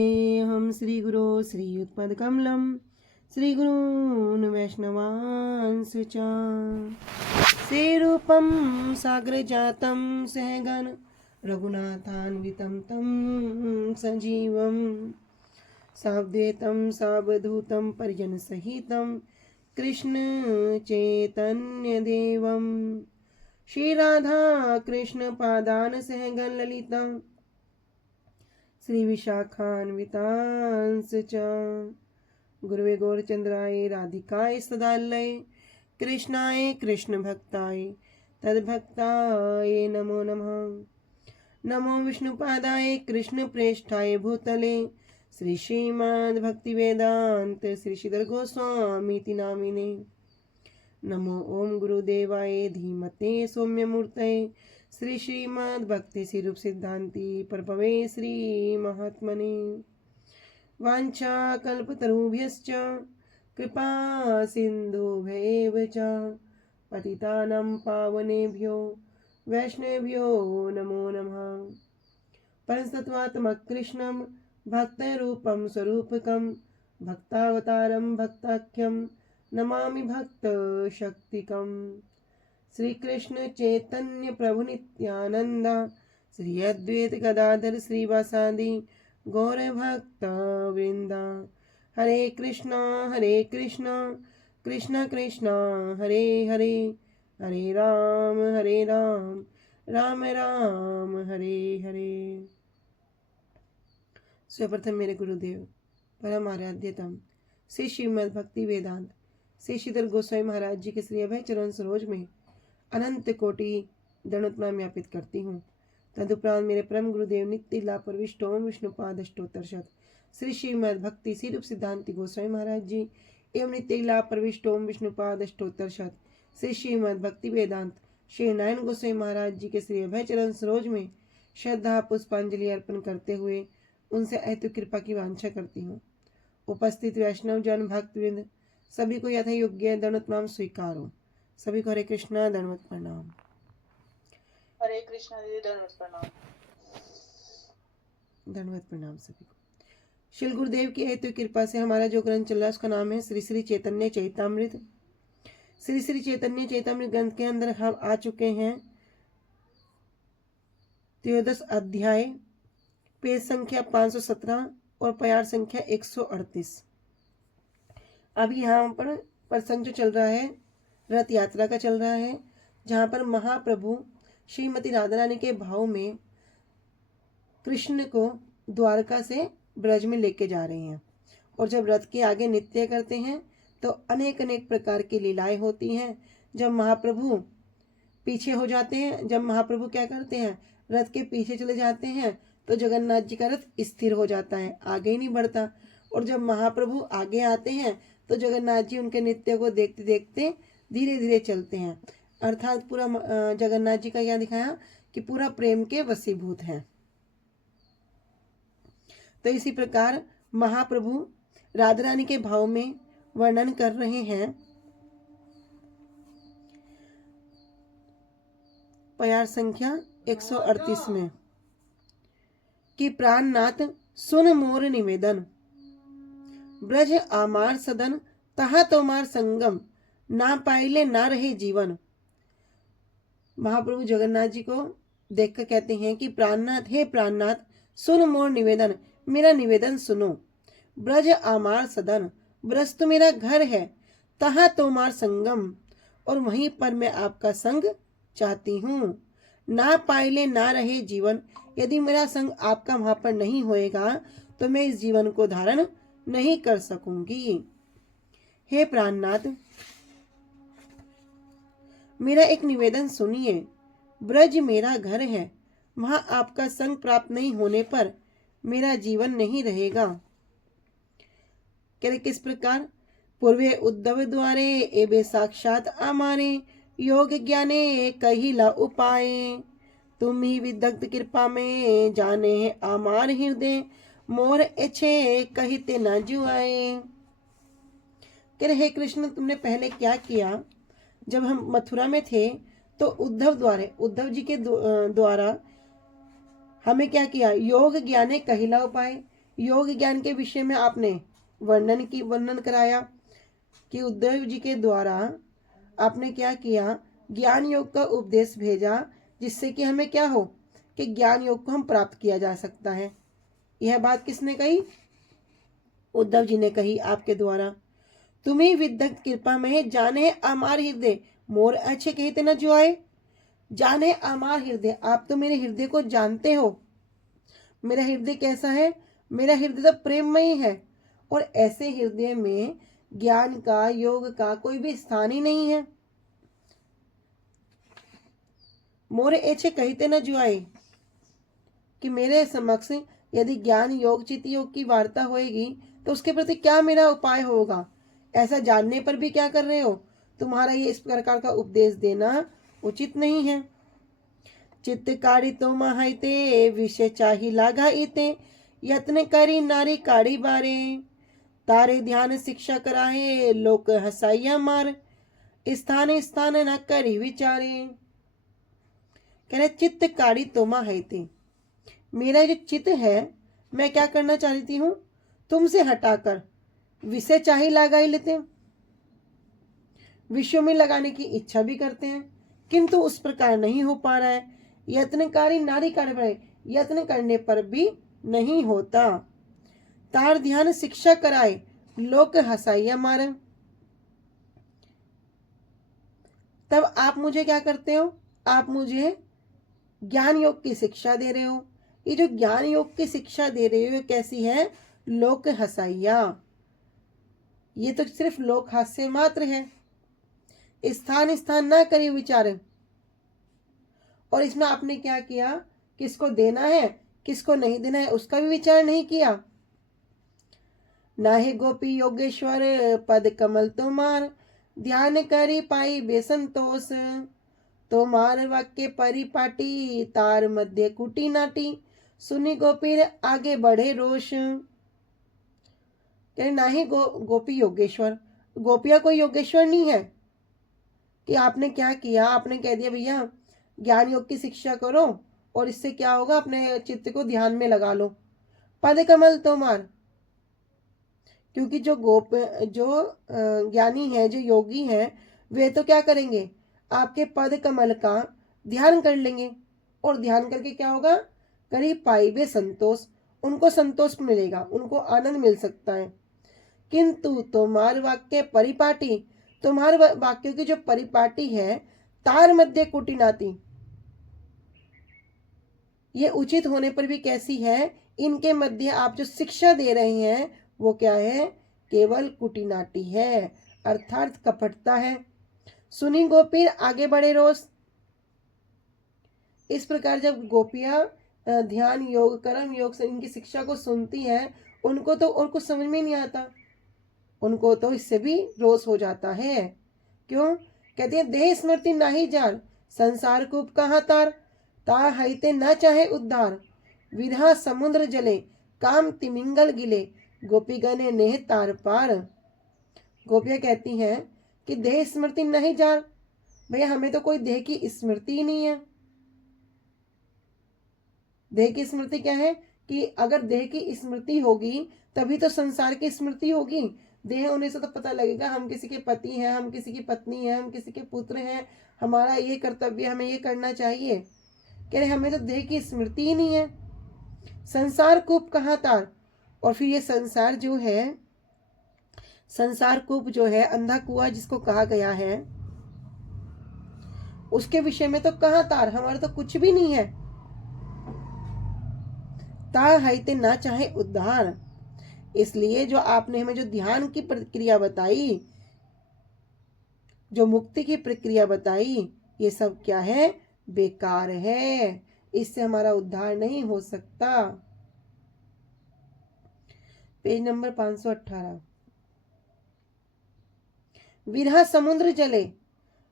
हम श्री गुरो श्रीयुत्पदकमलं श्रीगुरून् वैष्णवांश्च श्रीरूपं साग्रजातं सहगण रघुनाथान्वितं तं सजीवं सावधूतं सावधूतं परिजनसहितं कृष्ण चैतन्यदेवं श्री राधा कृष्ण पादान सहगण ललिता श्री विशाखान्वितांश्च च गुरुवे गौरचंद्राय राधिकाय सदालय कृष्णाय कृष्ण भक्ताय तद्भक्ताय नमो नमः। नमो विष्णुपादाय कृष्ण प्रेष्ठाय भूतले श्री श्रीमद् भक्ति वेदांत श्री श्रीधर गोस्वामी नामिने। नमो ओम गुरुदेवाय धीमते सौम्य मूर्तये श्री श्रीमद् भक्ति स्वरूप सिद्धांति प्रभवे श्री महात्मने। वांछा कल्पतरुभ्यश्च कृपा सिन्धुभ्यैव च पतितानां पावनेभ्यो वैष्णवेभ्यो नमो नमः। परमसत्त्वात्मकृष्णं भक्तरूपं स्वरूपकं भक्तावतारं भक्ताख्यं नमामि भक्तशक्तिकम्। श्री कृष्ण चैतन्य प्रभु नित्यानंदा श्री अद्वैत गदाधर श्रीवासादि गौर भक्त वृंदा। हरे कृष्णा कृष्णा कृष्णा हरे हरे हरे राम राम राम हरे हरे। सर्वप्रथम मेरे गुरुदेव परम आराध्यतम श्री श्रीमद् भक्ति वेदांत श्री श्रीधर गोस्वामी महाराज जी के श्री अभय चरण सरोज में अनंत कोटि दंडवत प्रणाम ज्ञापित करती हूँ। तदुपरांत मेरे परम गुरुदेव नित्य लाभ प्रविष्ट ओम विष्णुपाद अष्टोत्तर शत श्री श्रीमद् भक्ति स्वरूप सिद्धांति गोस्वामी महाराज जी एवं नित्य लाभ प्रविष्ट ओम विष्णुपाद अष्टोत्तर शत श्री श्रीमद् भक्ति वेदांत श्री नारायण गोस्वामी महाराज जी के श्री अभय चरण सरोज में श्रद्धा पुष्पांजलि अर्पण करते हुए उनसे अहेतुक कृपा की वांछा करती हूँ। उपस्थित वैष्णव जन भक्त वृंद सभी को यथा योग्य दंडवत प्रणाम स्वीकार हो। सभी को हरे कृष्णा दंडवत प्रणाम। हरे कृष्णा दीदी दंडवत प्रणाम। दंडवत प्रणाम सभी को। श्री गुरुदेव की हेतु कृपा से हमारा जो ग्रंथ चल रहा है उसका नाम है श्री श्री चैतन्य चैतामृत। श्री श्री चैतन्य चैतामृत ग्रंथ के अंदर हम आ चुके हैं 13 अध्याय, पेज संख्या 517 और प्यार संख्या 138। अभी यहाँ पर प्रसंग जो चल रहा है रथ यात्रा का चल रहा है, जहाँ पर महाप्रभु श्रीमती राधा रानी के भाव में कृष्ण को द्वारका से ब्रज में लेके जा रहे हैं। और जब रथ के आगे नृत्य करते हैं तो अनेक अनेक प्रकार की लीलाएं होती हैं। जब महाप्रभु पीछे हो जाते हैं, जब महाप्रभु क्या करते हैं, रथ के पीछे चले जाते हैं तो जगन्नाथ जी का रथ स्थिर हो जाता है, आगे ही नहीं बढ़ता। और जब महाप्रभु आगे आते हैं तो जगन्नाथ जी उनके नृत्य को देखते देखते धीरे धीरे चलते हैं। अर्थात पूरा जगन्नाथ जी का क्या दिखाया कि पूरा प्रेम के वशीभूत हैं। तो इसी प्रकार महाप्रभु राधा रानी के भाव में वर्णन कर रहे हैं। प्यार संख्या 138 में कि प्राणनाथ सुन मोर निवेदन ब्रज आमार सदन तहा तोमार संगम ना पाइले ना रहे जीवन। महाप्रभु जगन्नाथ जी को देखकर कहते हैं कि प्राणनाथ, हे प्राणनाथ, सुन मोर निवेदन, मेरा निवेदन सुनो। ब्रज आमार सदन, ब्रज तो मेरा घर है, तहा तोमार संगम, और वहीं पर मैं आपका संग चाहती हूँ। ना पाइले ना रहे जीवन, यदि मेरा संग आपका वहां पर नहीं होएगा तो मैं इस जीवन को धारण नहीं कर सकूंगी। हे प्राणनाथ, मेरा एक निवेदन सुनिए। ब्रज मेरा घर है, वहां आपका संग प्राप्त नहीं होने पर मेरा जीवन नहीं रहेगा। कहते किस प्रकार, पूर्वे उद्धव द्वारे एबे साक्षात आमारे, योग ज्ञाने कहिला उपाय, तुम ही विदग्ध कृपा में जाने आमार हृदय, मोर एछे कहिते न जुआए। कह रहे हे कृष्ण, तुमने पहले क्या किया, जब हम मथुरा में थे तो उद्धव जी के द्वारा हमें क्या किया, योग ज्ञाने कहिला उपाय, योग ज्ञान के विषय में आपने वर्णन कराया कि उद्धव जी के द्वारा आपने क्या किया, ज्ञान योग का उपदेश भेजा, जिससे कि हमें क्या हो कि ज्ञान योग को हम प्राप्त किया जा सकता है। यह बात किसने कही? उद्धव जी ने कही आपके द्वारा। तुम्हें विद्वत कृपा में जाने अमार हृदय मोर अच्छे कहते न जो आए। जाने अमार हृदय, आप तो मेरे हृदय को जानते हो। मेरा हृदय कैसा है? मेरा हृदय तो प्रेममयी है, और ऐसे हृदय में ज्ञान का, योग का कोई भी स्थान ही नहीं है। मोरे ऐसे कहते न जो आए, कि मेरे समक्ष यदि ज्ञान योग चित योग की वार्ता होएगी तो उसके प्रति क्या मेरा उपाय होगा? ऐसा जानने पर भी क्या कर रहे हो? तुम्हारा ये इस प्रकार का उपदेश देना उचित नहीं है। चित्तकारी तो महाइते विषय चाही लागा इते, यत्न करी नारी काढ़ी बारे। तारे ध्यान शिक्षा कराए लोक हसाइया मार, स्थान स्थान न करी विचारे। कह रहे चित्तकारी तो महाइते, मेरा जो चित्त है मैं क्या करना चाहती हूं, तुमसे हटाकर विषय चाहे लगा ही लेते हैं, विषयों में लगाने की इच्छा भी करते हैं, किंतु उस प्रकार नहीं हो पा रहा है। यत्नकारी नारी कार्य, यत्न करने पर भी नहीं होता। तार ध्यान शिक्षा कराए लोक हसाइया मारे। तब आप मुझे क्या करते हो? आप मुझे ज्ञान योग की शिक्षा दे रहे हो। ये जो ज्ञान योग की शिक्षा दे रहे हो ये कैसी है? लोक हसाइया। ये तो सिर्फ लोक हास्य मात्र है। स्थान स्थान ना करिए विचार। और इसमें आपने क्या किया? किसको देना है किसको नहीं देना है उसका भी विचार नहीं किया। नाहे गोपी योगेश्वर पद कमल तुम्हार, ध्यान करी पाई बेसंतोष। तोमार वाक्य परिपाटी, तार मध्य कुटी नाटी, सुनी गोपी आगे बढ़े रोष। नाही गोपी योगेश्वर, गोपिया कोई योगेश्वर नहीं है कि आपने क्या किया, आपने कह दिया भैया ज्ञान योग की शिक्षा करो और इससे क्या होगा, अपने चित्त को ध्यान में लगा लो। पद कमल तोमार, क्योंकि जो ज्ञानी है, जो योगी है, वे तो क्या करेंगे? आपके पद कमल का ध्यान कर लेंगे, और ध्यान करके क्या होगा? करीब पाइबे संतोष, उनको संतोष मिलेगा, उनको आनंद मिल सकता है। किंतु तुम्हार वाक्य परिपाटी, तुम्हारे वाक्यों की जो परिपाटी है, तार मध्य कुटिनाती, ये उचित होने पर भी कैसी है? इनके मध्य आप जो शिक्षा दे रहे हैं वो क्या है? केवल कुटिनाटी है, अर्थात कपटता है। सुनी गोपी आगे बढ़े रोज। इस प्रकार जब गोपियां ध्यान योग कर्म योग से इनकी शिक्षा को सुनती हैं, उनको तो और कुछ समझ में नहीं आता, उनको तो इससे भी रोष हो जाता है। क्यों? कहते हैं देह स्मृति नाही जान, संसार कूप कहाँ तार, ता हईते न चाहे उद्धार, विरहा समुद्र जले, काम तिमिंगल गिले, गोपी गने नेह तार पार। गोपियां कहती हैं कि देह स्मृति नहीं जान, भैया हमें तो कोई देह की स्मृति ही नहीं है। देह की स्मृति क्या है? कि अगर देह की स्मृति होगी तभी तो संसार की स्मृति होगी। देह होने से तो पता लगेगा हम किसी के पति हैं, हम किसी की पत्नी हैं, हम किसी के पुत्र हैं, हमारा ये कर्तव्य, हमें ये करना चाहिए। कह रहे हमें तो देह की स्मृति ही नहीं है। संसार कूप कहाँ तार, और फिर ये संसार जो है, संसार कूप जो है, अंधा कुआं जिसको कहा गया है, उसके विषय में तो कहाँ तार, हमारा तो कुछ भी नहीं है। ता हईते ना चाहे उद्धार, इसलिए जो आपने हमें जो ध्यान की प्रक्रिया बताई, जो मुक्ति की प्रक्रिया बताई, ये सब क्या है? बेकार है, इससे हमारा उद्धार नहीं हो सकता। Page number 518। विरह समुद्र जले,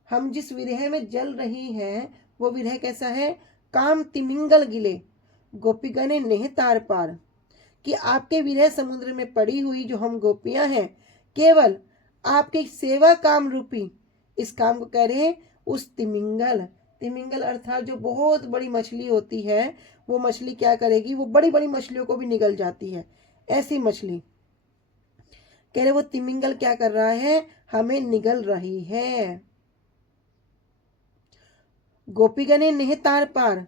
हम जिस विरह में जल रही हैं वो विरह कैसा है? काम तिमिंगल गिले, गोपीगणे नेह तार पार, कि आपके विरह समुद्र में पड़ी हुई जो हम गोपियां हैं, केवल आपकी सेवा काम रूपी इस काम को कह रहे हैं उस तिमिंगल, तिमिंगल अर्थात जो बहुत बड़ी मछली होती है, वो मछली क्या करेगी? वो बड़ी बड़ी मछलियों को भी निगल जाती है। ऐसी मछली। कह रहे वो तिमिंगल क्या कर रहा है, हमें निगल रही है। गोपीगणे निहितार पार,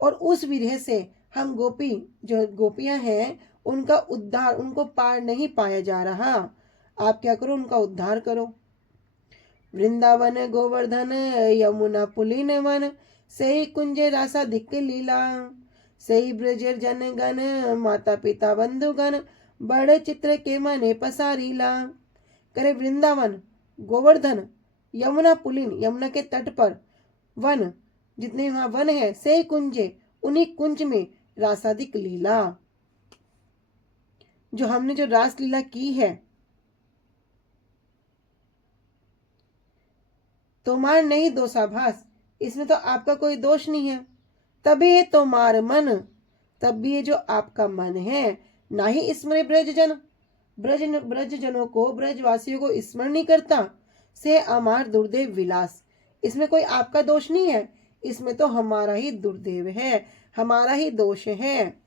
और उस विरह से हम गोपी जो गोपियां हैं उनका उद्धार, उनको पार नहीं पाया जा रहा। आप क्या करो, उनका उद्धार करो। वृंदावन गोवर्धन यमुना पुलिन वन, सही कुंजे रासा धिक लीला, सही ब्रजेर जन गण माता पिता बंधुगण, बड़े चित्र के मने पसारीला। करे वृंदावन, गोवर्धन, यमुना पुलिन, यमुना के तट पर, वन, जितने वहां वन है, से कुंजे, उन्हीं कुंज में रासादिक लीला, जो हमने जो रास लीला की है। तोमार नहीं दोषाभास, इसमें तो आपका कोई दोष नहीं है। तभी है तोमार मन, तब भी ये जो आपका मन है, ना ही स्मरे ब्रजजन, ब्रजजनों को, ब्रजवासियों को स्मरण नहीं करता। से अमार दुर्देव विलास, इसमें कोई आपका दोष नहीं है, इसमें तो हमारा ही दुर्देव है, हमारा ही दोष है।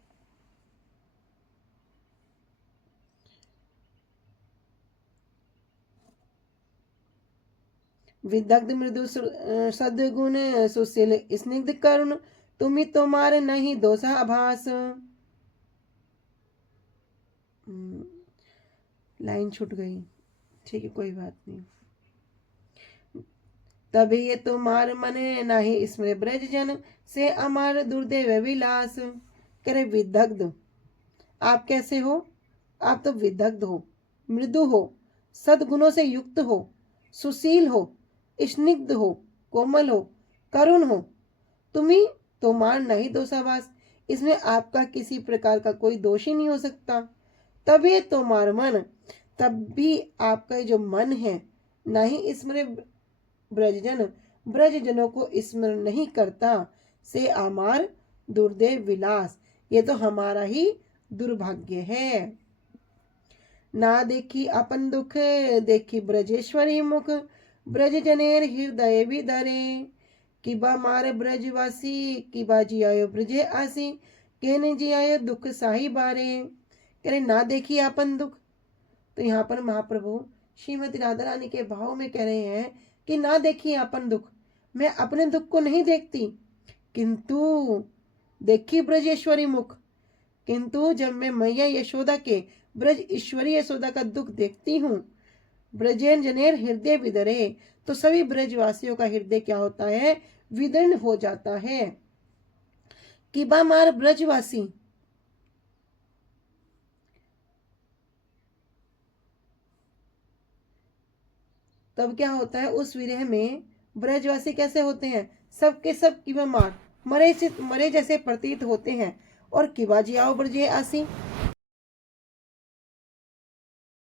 विदग्ध मृदु सद्गुण सुशील स्निग्ध करुण, तुम्ही तोमार नहीं दोषाभास। लाइन छूट गई, ठीक है कोई बात नहीं। तभी ये तुम्हार मने नाही स्मरे ब्रजजन, से अमार दुर्देव विलास। करे विदग्ध, आप कैसे हो, आप तो विदग्ध हो, मृदु हो, सद्गुणों से युक्त हो, सुशील हो, स्निग्ध हो, कोमल हो, करुण हो। तुम्ही तोमार नहीं दोषाभास, इसमें आपका किसी प्रकार का कोई दोष ही नहीं हो सकता। तभी तोमार मन, तब भी आपका जो मन है, नहीं स्मरे ब्रजजन, ब्रजजनों को स्मरण नहीं करता। से अमार दुर्देव विलास, ये तो हमारा ही दुर्भाग्य है। ना देखी अपन दुख, देखी ब्रजेश्वरी मुख, ब्रज जनेर हृदय विदरे, किबा मार ब्रजवासी, किबा जियायो ब्रजे आसी, कहने जियायो दुख साही बारे। कह रहे ना देखी अपन दुख, तो यहाँ पर महाप्रभु श्रीमती राधा रानी के भाव में कह रहे हैं कि ना देखिए अपन दुख, मैं अपने दुख को नहीं देखती, किंतु देखी ब्रजेश्वरी मुख, किंतु जब मैं मैया यशोदा के, ब्रज ईश्वरी यशोदा का दुख देखती हूँ, ब्रजेन जनेर हृदय विदरे, तो सभी ब्रजवासियों का हृदय क्या होता है, विदीर्ण हो जाता है। किबा मार ब्रजवासी, तब क्या होता है, उस विरह में ब्रजवासी कैसे होते हैं, सबके सब किबा मार, मरे जैसे प्रतीत होते हैं। और किबा जियाओ ब्रजे आसी,